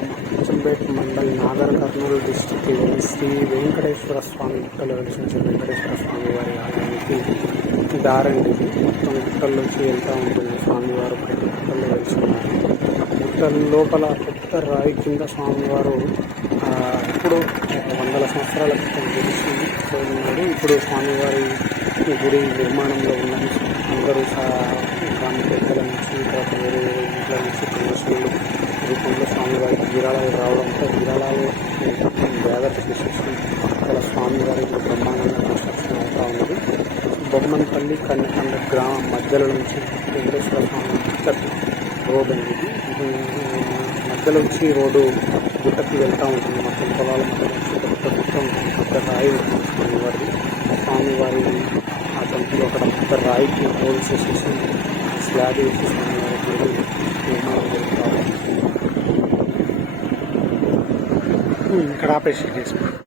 Achampet mandal Nagar Kurnool district Sri Venkateswara Swamy గుట్టలో వెలిసిన శ్రీ వెంకటేశ్వర స్వామి వారి ఆలయానికి దారండి మొత్తం గుట్టల్లోకి వెళ్తూ ఉంటుంది స్వామివారు. ప్రతి గుట్టల్లో వెలిసి గుట్టల లోపల పెద్ద రాయి కింద స్వామివారు ఇప్పుడు వందల సంవత్సరాల క్రితం వెలిసి ఉన్నాడు. ఇప్పుడు స్వామివారి గుడి నిర్మాణంలో ఉన్నది అందరూ గ్రామ పెద్దల నుంచి తర్వాత వేరే వేరే ఇంట్లో నుంచి ప్రదర్శనలు రూపంలో స్వామివారికి విరాళాలు రావడంతో విరాళాలు జాగ్రత్త చేసేసి అక్కడ స్వామివారి ఇప్పుడు బ్రహ్మాండంగా కన్స్ట్రక్షన్ అవుతూ ఉన్నది. బొమ్మన్పల్లి కన్నకండ గ్రామం మధ్యలో నుంచి వెంకటేశ్వర స్వామి గుట్టకి రోడ్ అనేది మధ్యలో నుంచి రోడ్డు గుట్టకి వెళ్తూ ఉంటుంది. మొత్తం పొలాల మొత్తం పెద్ద గుట్ట ఉంటుంది పెద్ద రాయి ఉంటుంది స్వామివారి స్వామివారి ఆ టెంపుల్ అక్కడ పెద్ద రాయికి హోల్స్ వేసేసి స్లాబ్ వేసి స్వామివారి నిర్మాణం ఇక్కడ ఆపరేషన్ చేసుకుంటాం